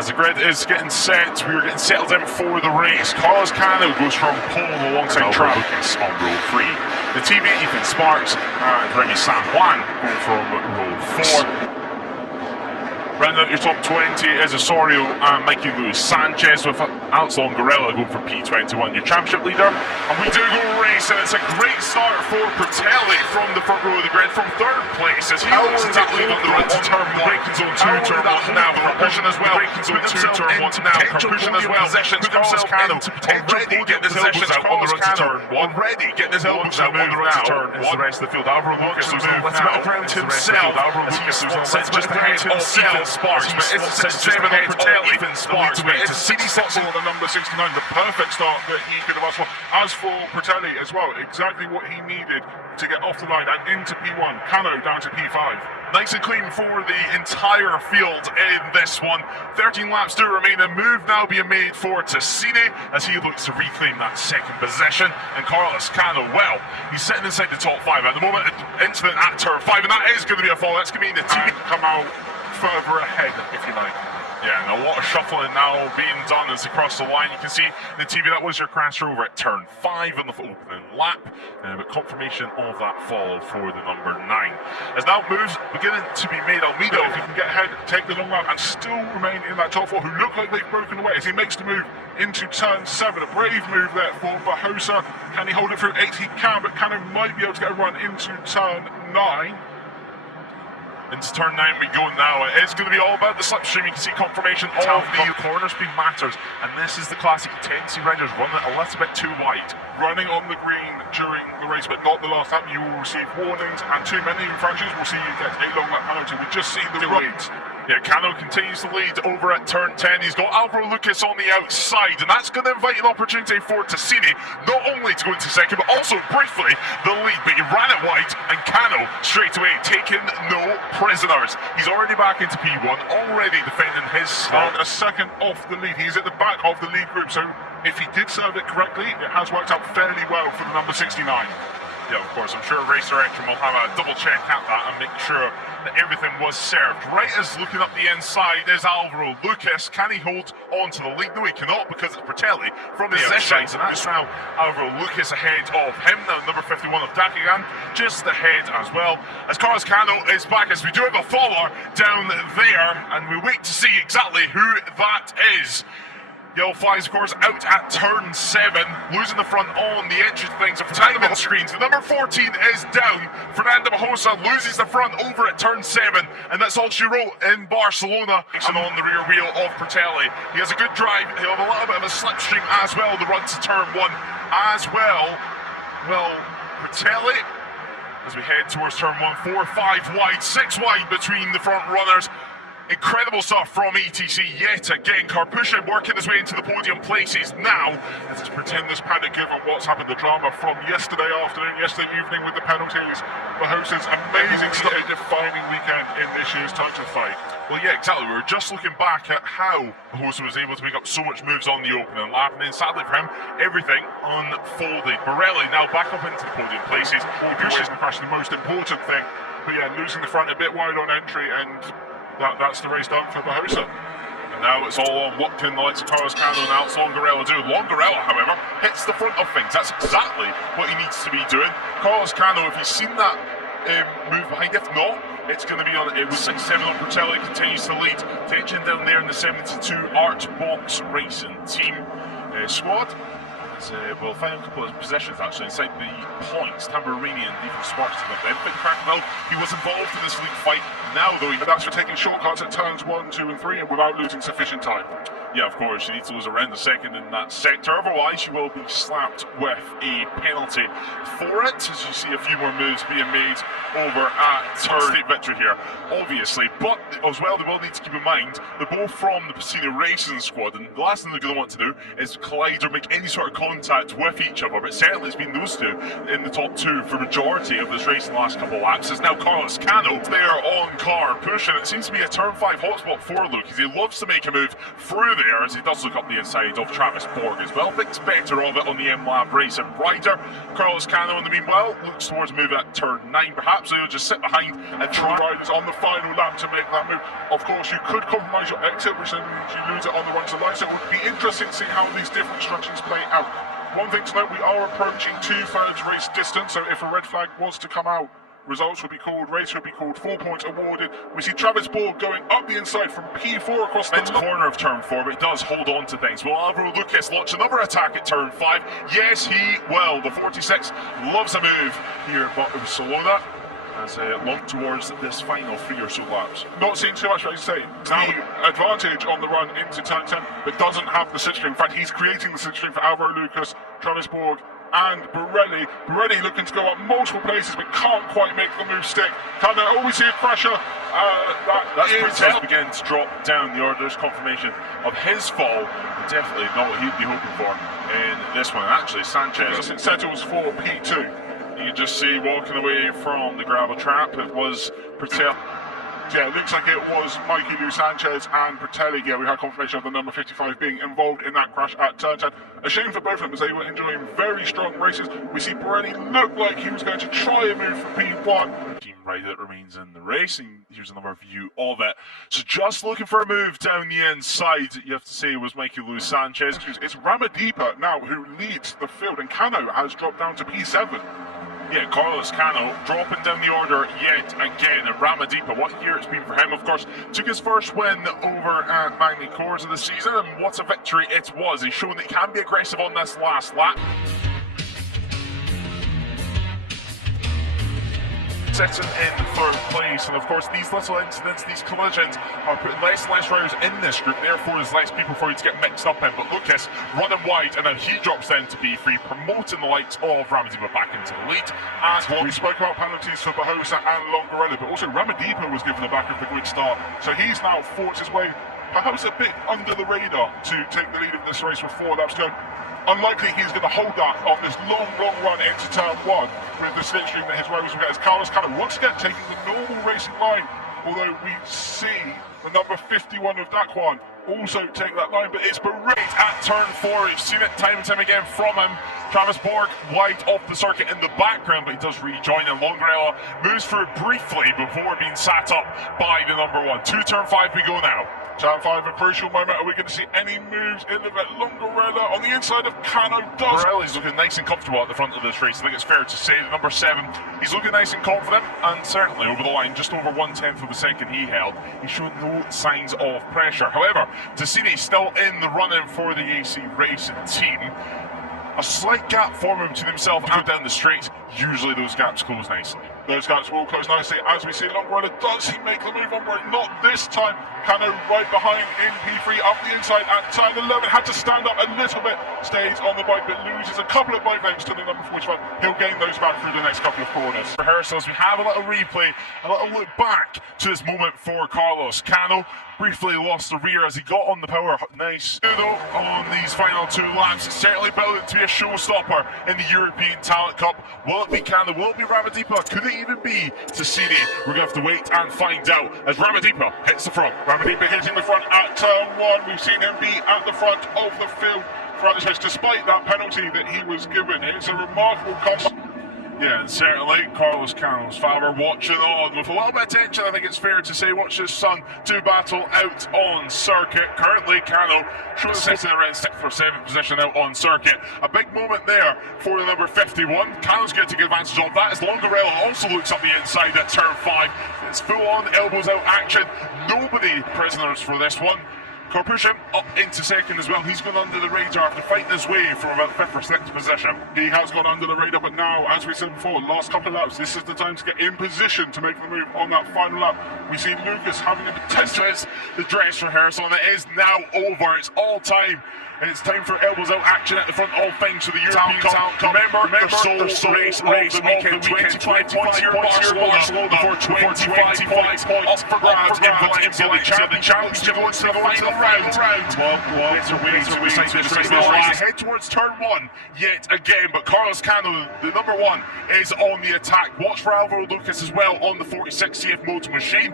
As the grid is getting set, we are getting settled in for the race. Carlos Cano goes from pole alongside Travis on row 3. The TV, Ethan Sparks and Remy San Juan go from row 4. Rounding out your top 20 is Osorio and Mikey Luis Sanchez, with Alex Longarella going for P21, your championship leader. And we do go race, and it's a great start for Bertelli from the front row of the grid from 3rd place as he looks to take lead on the run to turn 1. Braking zone 2, turn 1 now, Carpusian as well. Braking zone 2, turn 1 now, Carpusian as well. Carlos Cano already getting his elbows out on the run to turn 1. Already getting his elbows out on the run to turn 1. The rest of the field, Alvaro Lucas will move now. Let's himself. Alvaro Lucas is just ahead of Ethan Sparks, but it's a 7 on Bertelli. Ethan Sparks, but it's a 66 on the number 69, the perfect start that he could have asked for. As for Bertelli as well, exactly what he needed to get off the line and into P1. Cano down to P5. Nice and clean for the entire field in this one. 13 laps do remain. A move now being made for Tassini as he looks to reclaim that 2nd position. And Carlos Cano, well, he's sitting inside the top 5 at the moment. Incident at turn 5, and that is going to be a fall. That's going to be in the TV. Come out further ahead, if you like. Yeah, and a lot of shuffling now being done as they cross the line. You can see the TV, that was your crash over at turn 5 on the opening lap, but confirmation of that fall for the number 9. As now moves beginning to be made, Almeida, if he can get ahead, take the long lap, and still remain in that top 4, who look like they've broken away as he makes the move into turn 7. A brave move there for Bahosa. Can he hold it through 8? He can, but Cano might be able to get a run into turn 9. Into turn 9 we go now. It's going to be all about the slipstream. You can see confirmation of the corner speed matters, and this is the classic tendency riders running it a little bit too wide. Running on the green during the race, but not the last lap, you will receive warnings, and too many infractions will see you get a long lap penalty. We just see the leads. Yeah, Cano continues to lead over at turn 10. He's got Alvaro Lucas on the outside, and that's going to invite an opportunity for Tassini, not only to go into 2nd, but also briefly the lead. But he ran it wide, and Cano straight away taking no prisoners. He's already back into P1, already defending his spot. A 2nd off the lead. He's at the back of the lead group, so if he did serve it correctly, it has worked out fairly well for the number 69. Yeah, of course, I'm sure Racer Action will have a double check at that and make sure that everything was served. Right as looking up the inside is Alvaro Lucas. Can he hold on to the lead? No, he cannot, because it's Bertelli from the outside. And that's now Alvaro Lucas ahead of him. Now number 51 of Dakigan just ahead as well. As Carlos Cano is back, as we do have a follower down there, and we wait to see exactly who that is. Yellow flies, of course, out at turn 7, losing the front on the entry things of tournament screens. The number 14 is down. Fernando Bahosa loses the front over at turn 7, and that's all she wrote in Barcelona. And on the rear wheel of Bertelli. He has a good drive. He'll have a little bit of a slipstream as well. The run to turn 1 as well. Well, Bertelli, as we head towards turn 1, 4, 5 wide, 6 wide between the front runners. Incredible stuff from ETC yet again. Carpusian working his way into the podium places now. Let's pretend this panic over what's happened, the drama from yesterday afternoon, yesterday evening with the penalties. Bahosa's amazing stuff, a defining weekend in this year's title fight. Well, yeah, exactly. We were just looking back at how Bahosa was able to make up so much moves on the opening lap, and then sadly for him, everything unfolded. Borelli now back up into the podium places. Carpusian's crash, the most important thing. But yeah, losing the front a bit wide on entry, and that's the race done for Bahosa. And now it's all on what can the likes of Carlos Cano and Alex Longarella do. Longarella, however, hits the front of things. That's exactly what he needs to be doing. Carlos Cano, if he's seen that move behind, if not, it's going to be on. It was 6-7 on Bertelli, continues to lead. Tension down there in the 72 Art Box Racing Team squad. Well, final couple of positions actually inside the points. Tamburini and Ethan Sparks to the benefit. Cracknell, he was involved in this league fight. Now, though, that's for taking shortcuts at turns 1, 2, and 3, and without losing sufficient time. Yeah, of course, you need to lose around the 2nd in that sector. Otherwise, you will be slapped with a penalty for it. As you see a few more moves being made over at turn state victory here, obviously. But as well, they will need to keep in mind they're both from the Pacino Racing squad, and the last thing they're going to want to do is collide or make any sort of contact with each other. But certainly, it's been those two in the top 2 for the majority of this race in the last couple of laps. It's now Carlos Cano there on car pushing. It seems to be a turn 5 hotspot for Luke, as he loves to make a move through there as he does look up the inside of Travis Borg as well. Thinks better of it on the M-Lab racing rider. Carlos Cano, in the meanwhile, looks towards a move at turn 9 perhaps, so he'll just sit behind and try. Riders on the final lap to make that move. Of course, you could compromise your exit, which then means you lose it on the run to line, so it would be interesting to see how these different instructions play out. One thing to note, we are approaching 2/3 race distance, so if a red flag was to come out, results would be called, race would be called, 4 points awarded. We see Travis Borg going up the inside from P4 across the corner of turn 4, but he does hold on to things. Will Alvaro Lucas launch another attack at turn 5? Yes, he will. The 46 loves a move here, but it was Solona as long towards this final 3 or so laps. Not seeing too much, I say. Now the advantage on the run into turn 10, but doesn't have the slipstream. In fact, he's creating the slipstream for Alvaro Lucas, Travis Borg, and Borelli. Borelli looking to go up multiple places, but can't quite make the move stick. Can there always see a crasher? That's Patel begins to drop down the order. There's confirmation of his fall. Definitely not what he'd be hoping for in this one. Actually, Sanchez. It settles for P2. You can just see walking away from the gravel trap, it was Patel. Yeah, it looks like it was Mikey Lou Sanchez and Pratelli. Yeah, we had confirmation of the number 55 being involved in that crash at turn 10. A shame for both of them as they were enjoying very strong races. We see Borelli look like he was going to try a move for P1. Team rider that remains in the race, and here's another view of it. So just looking for a move down the inside, you have to say, was Mikey Lou Sanchez. It's Ramadipa now who leads the field, and Cano has dropped down to P7. Yeah, Carlos Cano dropping down the order yet again. And Ramadipa, what a year it's been for him, of course. Took his first win over at Magny Cours of the season, and what a victory it was. He's shown that he can be aggressive on this last lap. Sitting in third place, and of course these little incidents, these collisions are putting less and less riders in this group, therefore there's less people for you to get mixed up in. But Lucas running wide, and then he drops down to P3, promoting the likes of Ramadipa back into the lead. And we spoke about penalties for Bahosa and Longarella, but also Ramadipa was given the back of the grid start, so he's now forced his way perhaps a bit under the radar to take the lead of this race with 4 laps to go. Unlikely he's going to hold that on this long run into turn 1 with the slipstream that his rivals will get. As Carlos Cano once again taking the normal racing line, although we see the number 51 of Daquan also take that line, but it's Barrett at turn 4. You've seen it time and time again from him. Travis Borg wide off the circuit in the background, but he does rejoin, and Longarella moves through briefly before being sat up by the number 1. To turn 5 we go now. Turn 5, a crucial moment. Are we going to see any moves in the vet? Longarella on the inside of Cano does. Borelli's looking nice and comfortable at the front of this race. I think it's fair to say the number 7, he's looking nice and confident, and certainly over the line, just over 1/10 of a second he held. He's showing no signs of pressure. However, Tassini still in the running for the AC Racing team. A slight gap forming between himself and down the straight. Usually those gaps close nicely. Those gaps will close nicely as we see Longarella. Does he make the move on Borelli? Not this time. Cano right behind in P3 up the inside at turn 11. Had to stand up a little bit. Stays on the bike but loses a couple of bike lengths to the number 45. He'll gain those back through the next couple of corners. Rehearsals, we have a little replay, a little look back to this moment for Carlos Cano. Briefly lost the rear as he got on the power. Nice. Though on these final 2 laps, it's certainly building to be a showstopper in the European Talent Cup. Will it be Cano? Will it be Ramadipa? Could it even be Tassini? We're going to have to wait and find out as Ramadipa hits the front. Ramadipa hitting the front at turn 1. We've seen him be at the front of the field throughout this race, despite that penalty that he was given. It's a remarkable comeback. Yeah, and certainly Carlos Cano's father watching on with a little bit of attention. I think it's fair to say, watch his son do battle out on circuit. Currently, Cano sitting around 6th or 7th position out on circuit. A big moment there for the number 51. Cano's going to take advantage of that as Longarella also looks up the inside at turn 5. It's full-on elbows out action. Nobody prisoners for this one. Corpushin up into 2nd as well. He's gone under the radar after fighting his way from about 5th or 6th position. He has gone under the radar, but now, as we said before, last couple of laps, this is the time to get in position to make the move on that final lap. We see Lucas having a potential. This is the dress rehearsal, and it is now over. It's all time. And it's time for elbows out action at the front, all things for the European Talent Cup. Remember the sole race of the weekend. 25 points here in Barcelona before 25 points up for grabs in the challenge to go into the final round. Better way to decide this race. They head towards turn 1 yet again, but Carlos Cano, the number 1, is on the attack. Watch for Alvaro Lucas as well on the 46 CF Motor machine.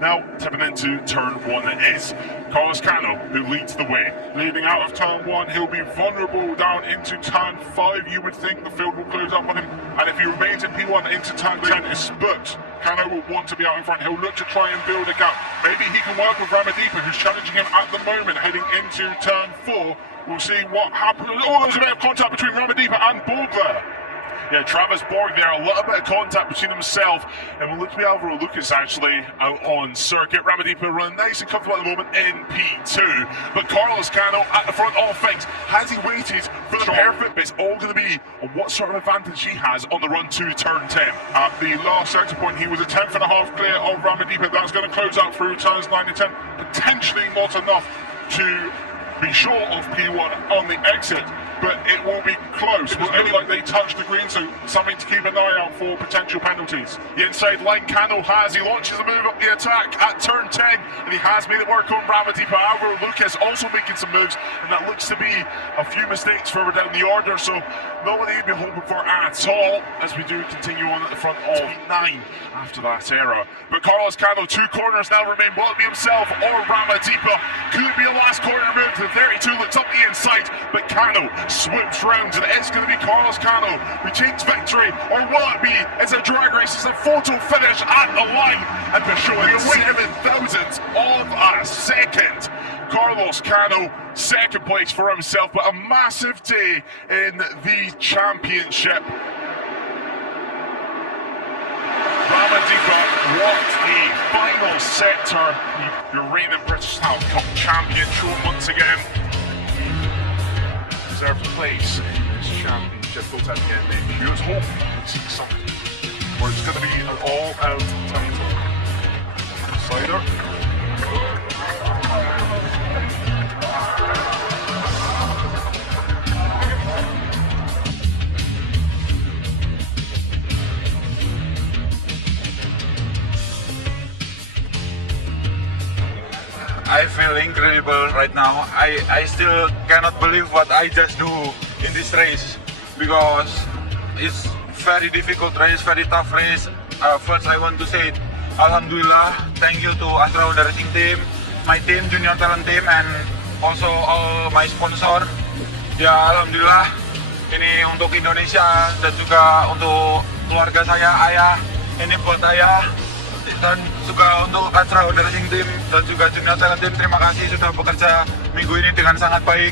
Now tipping into turn 1 it is Carlos Cano who leads the way. Leading out of turn 1, he'll be vulnerable down into turn 5. You would think the field will close up on him, and if he remains in P1 into turn 10, it's booked. Cano will want to be out in front. He'll look to try and build a gap. Maybe he can work with Ramadipa, who's challenging him at the moment, heading into turn 4. We'll see what happens. Oh, there's a bit of contact between Ramadipa and Borg there. Yeah, Travis Borg there, a little bit of contact between himself and we'll look to be Alvaro Lucas actually out on circuit. Ramadipa running nice and comfortable at the moment in P2, but Carlos Cano at the front of things. Has he waited for the perfect? But it's all going to be on what sort of advantage he has on the run to turn 10. At the last sector point, he was a 10th and a half clear of Ramadipa. That's going to close out through turns 9 and 10. Potentially not enough to be short of P1 on the exit, but it will be close. It will look like they touched the green, so something to keep an eye out for potential penalties. The inside line Cano has, he launches a move up the attack at turn 10, and he has made it work on Ramadipa. Alvaro Lucas also making some moves, and that looks to be a few mistakes further down the order, so nobody to be hoping for at all as we do continue on at the front of 9 after that era. But Carlos Cano, 2 corners now remain. Will it be himself or Ramadipa? Could it be a last corner move? The 32 looks up the inside, but Cano swoops round, and it's going to be Carlos Cano who takes victory, or will it be? It's a drag race, it's a photo finish at the line, and to show it 7,000th of a second. Carlos Cano, second place for himself, but a massive day in the championship. Ramadipa, what a final sector. Your reigning British Style Cup champion shown once again. Deserved place in this championship. But at the end, maybe here's hope we see something where it's going to be an all-out title. Slider. I feel incredible right now. I still cannot believe what I just do in this race because it's very difficult race, very tough race. First I want to say Alhamdulillah, thank you to Astra Honda Racing Team, my team, Junior Talent Team, and also all my sponsor. Ya Alhamdulillah, ini untuk Indonesia dan juga untuk keluarga saya, ayah, ini buat ayah. Dan juga untuk Astra Honda Racing Team dan juga Junior Talent Team, terima kasih sudah bekerja minggu ini dengan sangat baik.